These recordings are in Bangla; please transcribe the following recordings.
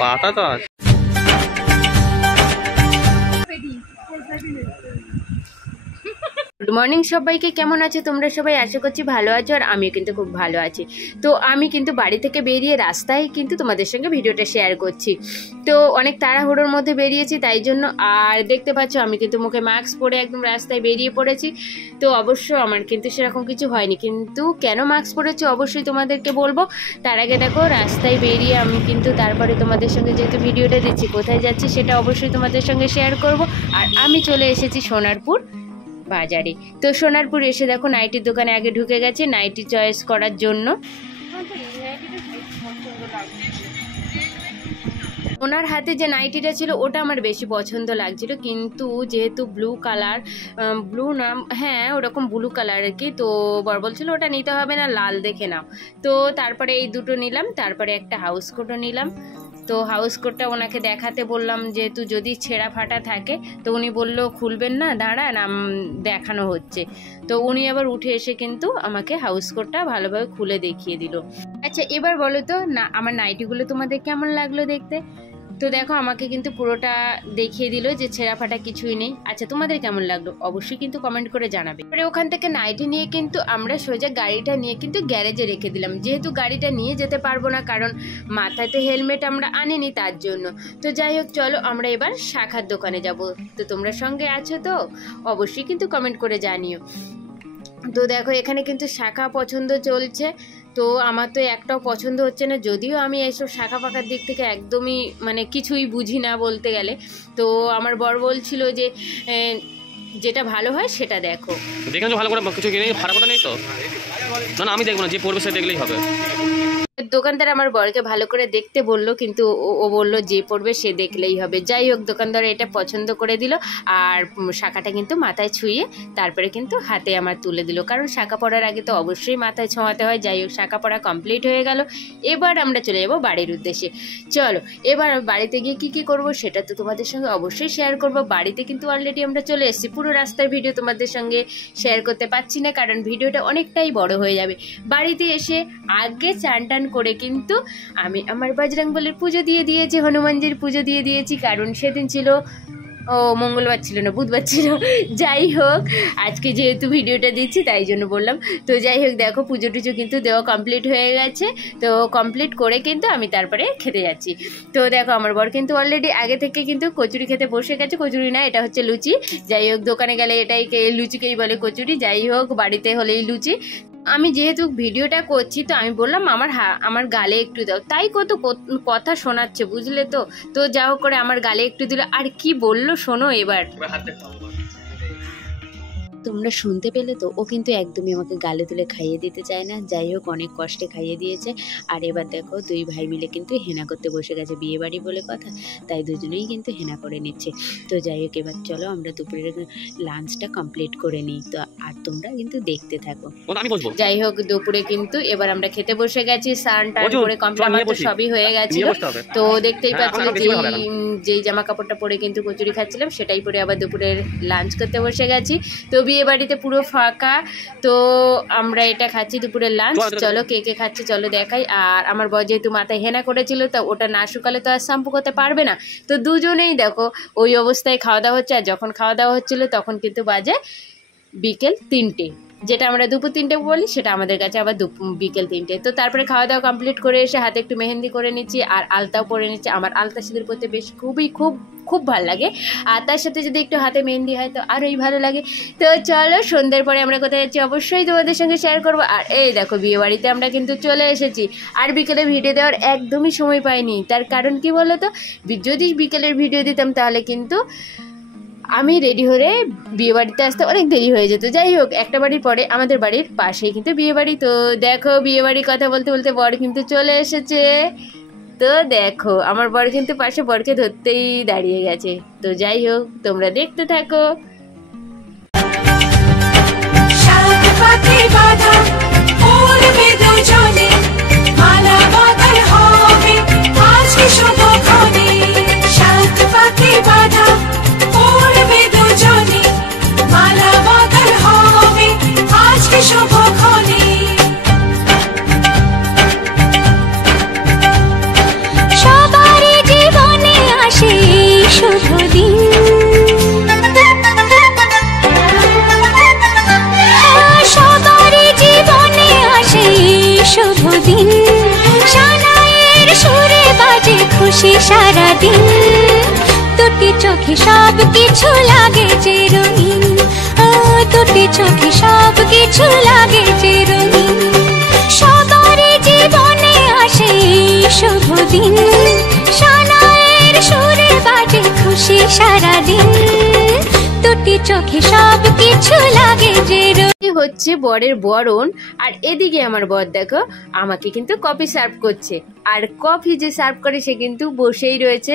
পাতা তো আছে। গুড মর্নিং সবাইকে, কেমন আছো তোমরা সবাই? আশা করছি ভালো আছো, আর আমিও কিন্তু খুব ভালো আছি। তো আমি কিন্তু বাড়ি থেকে বেরিয়ে রাস্তায় কিন্তু তোমাদের সঙ্গে ভিডিওটা শেয়ার করছি। তো অনেক তাড়াহুড়োর মধ্যে বেরিয়েছি তাই জন্য, আর দেখতে পাচ্ছ আমি কিন্তু মুখে মাস্ক পরে একদম রাস্তায় বেরিয়ে পড়েছি। তো অবশ্য আমার কিন্তু সেরকম কিছু হয়নি, কিন্তু কেন মাস্ক পরেছি অবশ্যই তোমাদেরকে বলবো। তার আগে দেখো রাস্তায় বেরিয়ে আমি কিন্তু তারপরে তোমাদের সঙ্গে যেহেতু ভিডিওটা দিচ্ছি কোথায় যাচ্ছি সেটা অবশ্যই তোমাদের সঙ্গে শেয়ার করব। আর আমি চলে এসেছি সোনারপুর বাজারে। তো সোনারপুর এসে দেখো নাইটির দোকানে আগে ঢুকে গেছে নাইটি চয়েস করার জন্য। ওনার হাতে যে নাইটিটা ছিল ওটা আমার বেশি পছন্দ লাগছিল, কিন্তু যেহেতু ব্লু কালার, ব্লু না হ্যাঁ ওরকম ব্লু কালার আর কি, তো বর বলছিল ওটা নিতে হবে না, লাল দেখে নাও। তো তারপরে এই দুটো নিলাম, তারপরে একটা হাউস কোটও নিলাম। তো হাউস কোটটা ওনাকে দেখাতে বললাম, যেহেতু যদি ছেঁড়া ফাটা থাকে, তো উনি বললো খুলবেন না, দাঁড়ান দেখানো হচ্ছে। তো উনি আবার উঠে এসে কিন্তু আমাকে হাউস কোটটা ভালোভাবে খুলে দেখিয়ে দিল। আচ্ছা এবার বলো তো না আমার নাইটিগুলো তোমাদের কেমন লাগলো দেখতে? তো দেখো আমাকে কিন্তু পুরোটা দেখিয়ে দিল যে ছেঁড়া ফাটা কিছুই নেই। আচ্ছা তোমাদের কেমন লাগলো অবশ্যই কিন্তু কমেন্ট করে জানাবে। এবারে ওখান থেকে নাইটি নিয়ে কিন্তু আমরা সোজা গাড়িটা নিয়ে কিন্তু গ্যারেজে রেখে দিলাম, যেহেতু গাড়িটা নিয়ে যেতে পারবো না কারণ মাথায় তো হেলমেট আমরা আনিনি তার জন্য। তো যাই হোক চলো আমরা এবার শাখার দোকানে যাব। তো তোমরা সঙ্গে আছো তো অবশ্যই কিন্তু কমেন্ট করে জানিও। তো দেখো এখানে কিন্তু শাখা পছন্দ চলছে, তো আমার তো একটাও পছন্দ হচ্ছে না, যদিও আমি এইসব শাখা ফাঁকার দিক থেকে একদমই মানে কিছুই বুঝি না বলতে গেলে। তো আমার বর বলছিল যে যেটা ভালো হয় সেটা দেখো। দেখেন ভালো করে কিছু কিনে খারাপ ওটা নেই তো, না আমি দেখবো না, যে পড়বে সে দেখলেই হবে। দোকানদার আমার বরকে ভালো করে দেখতে বললো, কিন্তু ও বললো যে পড়বে সে দেখলেই হবে। যাই হোক দোকানদার এটা পছন্দ করে দিল, আর শাখাটা কিন্তু মাথায় ছুঁয়ে তারপরে কিন্তু হাতে আমার তুলে দিল, কারণ শাখা পড়ার আগে তো অবশ্যই মাথায় ছোঁয়াতে হয়। যাই হোক শাখা পড়া কমপ্লিট হয়ে গেল, এবার আমরা চলে যাবো বাড়ির উদ্দেশ্যে। চলো এবার বাড়িতে গিয়ে কী করবো সেটা তো তোমাদের সঙ্গে অবশ্যই শেয়ার করবো। বাড়িতে কিন্তু অলরেডি আমরা চলে এসেছি, পুরো রাস্তার ভিডিও তোমাদের সঙ্গে শেয়ার করতে পারছি না কারণ ভিডিওটা অনেকটাই বড় হয়ে যাবে। বাড়িতে এসে আগে চান টান করে কিন্তু আমি আমার বজরংবলীর পুজো দিয়ে দিয়েছি, হনুমানজির পুজো দিয়ে দিয়েছি, কারণ সেদিন ছিল মঙ্গলবার ছিল না বুধবার ছিল। যাই হোক আজকে যেহেতু ভিডিওটা দিচ্ছি তাই জন্য বললাম। তো যাই হোক দেখো পুজো টুজো কিন্তু দেওয়া কমপ্লিট হয়ে গেছে। তো কমপ্লিট করে কিন্তু আমি তারপরে খেতে যাচ্ছি। তো দেখো আমার বর কিন্তু অলরেডি আগে থেকে কিন্তু কচুরি খেতে বসে গেছে। কচুরি না, এটা হচ্ছে লুচি। যাই হোক দোকানে গেলে এটাই লুচিকেই বলে কচুরি, যাই হোক বাড়িতে হলেই লুচি। আমি যেহেতু ভিডিওটা করছি তো আমি বললাম আমার গালে একটু দাও, তাই কত কথা শোনাচ্ছে বুঝলে তো। তো যা হোক করে আমার গালে একটু দিল, আর কি বললো শোনো এবার। তোমরা শুনতে পেলে তো, ও কিন্তু একদমই আমাকে গালে তুলে খাইয়ে দিতে চায় না। যাই হোক অনেক কষ্টে খাইয়ে দিয়েছে। আর এবার দেখো দুই ভাই মিলে কিন্তু হেনা করতে বসে গেছে, বিয়ে বাড়ি বলে কথা, তাই দুজনেই কিন্তু হেনা করে নিচ্ছে। তো যাই হোক এবার চলো আমরা দুপুরের লাঞ্চটা কমপ্লিট করে নিই, তো আর তোমরা কিন্তু দেখতে থাকো। যাই হোক দুপুরে কিন্তু এবার আমরা খেতে বসে গেছি, স্নান টান করে কমপ্লিট সবই হয়ে গেছিল। তো দেখতেই পাচ্ছি যেই জামা কাপড়টা পরে কিন্তু কচুরি খাচ্ছিলাম সেটাই পরে আবার দুপুরের লাঞ্চ করতে বসে গেছি। তো বিয়ে বাড়িতে পুরো ফাঁকা, তো আমরা এটা খাচ্ছি দুপুরের লাঞ্চ। চলো কে কে খাচ্ছি চলো দেখাই। আর আমার বর যেহেতু মাথায় হেনা করেছিল তো ওটা না শুকালে তো আর শ্যাম্পু করতে পারবে না, তো দুজনেই দেখো ওই অবস্থায় খাওয়া দাওয়া হচ্ছে। আর যখন খাওয়া দাওয়া হচ্ছিলো তখন কিন্তু বাজে বিকেল 3টে, যেটা আমরা দুপুর 3টে বলি সেটা আমাদের কাছে আবার বিকেল 3টে। তো তারপরে খাওয়া দাওয়া কমপ্লিট করে এসে হাতে একটু মেহেন্দি করে নিচ্ছি আর আলতাও পরে নিচ্ছি। আমার আলতা সিঁদুর করতে বেশ খুব ভালো লাগে, আর তার সাথে যদি একটু হাতে মেহেন্দি হয় তো আরোই ভালো লাগে। তো চলো সন্ধ্যের পরে আমরা কোথায় যাচ্ছি অবশ্যই তোমাদের সঙ্গে শেয়ার করবো। আর এই দেখো বিয়ে বাড়িতে আমরা কিন্তু চলে এসেছি, আর বিকেলে ভিডিও দেওয়ার একদমই সময় পাইনি। তার কারণ কি বলো তো, যদি বিকেলের ভিডিও দিতাম তাহলে কিন্তু আমি রেডি হয়ে বিয়ে বাড়িতে আসতে অনেক দেরি হয়ে যেত। যাই হোক একটা বাড়ির পরে আমাদের বাড়ির পাশেই কিন্তু বিয়ে বাড়ি। তো দেখো বিয়ে বাড়ির কথা বলতে বলতে বর কিন্তু চলে এসেছে। তো দেখো আমার বর কিন্তু পাশে বরকে ধরতেই দাঁড়িয়ে গেছে। তো যাই হোক তোমরা দেখতে থাকো। সবারই খুশি সারাদিন, দুটি চোখে সব কিছু লাগে যে রঙিন, দুটি চোখে সব কিছু লাগে যে রঙিন। সবারই জীবনে আসে শুভ দিন, সানায়ের সুরে বাজে খুশি সারাদিন, দুটি চোখে সব কিছু লাগে যে হচ্ছে বরের বরণ। আর এদিকে আমার বর দেখো আমাকে কিন্তু কফি সার্ভ করছে, আর কফি যে সার্ভ করে সে কিন্তু বসেই রয়েছে।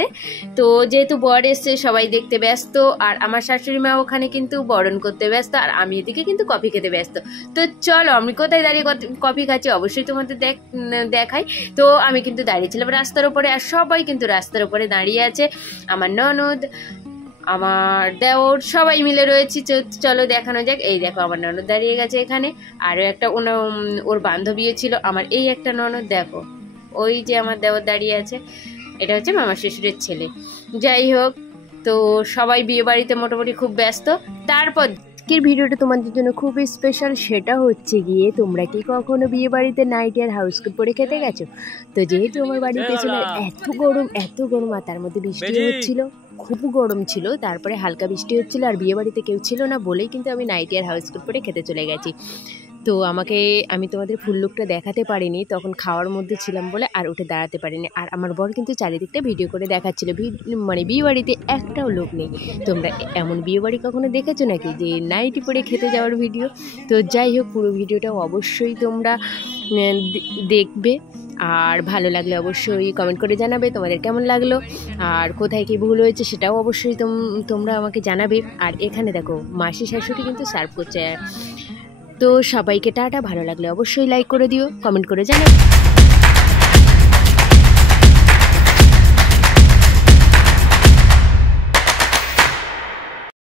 তো যেহেতু বর এসছে সবাই দেখতে ব্যস্ত, আর আমার শাশুড়ি মা ওখানে কিন্তু বরণ করতে ব্যস্ত, আর আমি এদিকে কিন্তু কফি খেতে ব্যস্ত। তো চলো আমি কোথায় দাঁড়িয়ে কফি খাচ্ছি অবশ্যই তোমাদের দেখাই। তো আমি কিন্তু দাঁড়িয়েছিলাম রাস্তার উপরে, আর সবাই কিন্তু রাস্তার উপরে দাঁড়িয়ে আছে, আমার ননদ, আমার দেওর, সবাই মিলে রয়েছি। চলো দেখানো যাক। এই দেখো আমার ননদ দাঁড়িয়ে গেছে এখানে, আরও একটা ওর বান্ধবীও ছিল আমার, এই একটা ননদ দেখো, ওই যে আমার দেওর দাঁড়িয়ে আছে, এটা হচ্ছে মামা শ্বশুরের ছেলে। যাই হোক, তো সবাই বিয়ে বাড়িতে মোটামুটি খুব ব্যস্ত। তারপর আজকের ভিডিওটা তোমাদের জন্য খুবই স্পেশাল, সেটা হচ্ছে গিয়ে তোমরা কি কখনো বিয়ে বাড়িতে নাইটি আর হাউস কোট পরে খেতে গেছো? তো যেহেতু আমার বাড়ির পেছনে এত গরম আর তার মধ্যে বৃষ্টি হচ্ছিল, খুব গরম ছিল, তারপরে হালকা বৃষ্টি হচ্ছিল, আর বিয়ে বাড়িতে কেউ ছিল না বলেই কিন্তু আমি নাইটি আর হাউস কোট পরে খেতে চলে গেছি। তো আমি তোমাদের ফুল লুকটা দেখাতে পারিনি, তখন খাওয়ার মধ্যে ছিলাম বলে আর উঠে দাঁড়াতে পারিনি। আর আমার বর কিন্তু চারিদিকটা ভিডিও করে দেখাচ্ছিল, মানে বিয়ে বাড়িতে একটাও লোক নেই। তোমরা এমন বিয়ে বাড়ি কখনো দেখেছো নাকি যে নাইটি পরে খেতে যাওয়ার ভিডিও? তো যাই হোক, পুরো ভিডিওটা অবশ্যই তোমরা দেখবে, আর ভালো লাগলে অবশ্যই কমেন্ট করে জানাবে তোমাদের কেমন লাগলো, আর কোথায় কি ভুল হয়েছে সেটাও অবশ্যই তোমরা আমাকে জানাবে। আর এখানে দেখো মাসি শাশুড়ি কিন্তু সার্ভ করছে। তো সবাইকে টাটা, ভালো লাগলে অবশ্যই লাইক করে দিও, কমেন্ট করে জানাবে।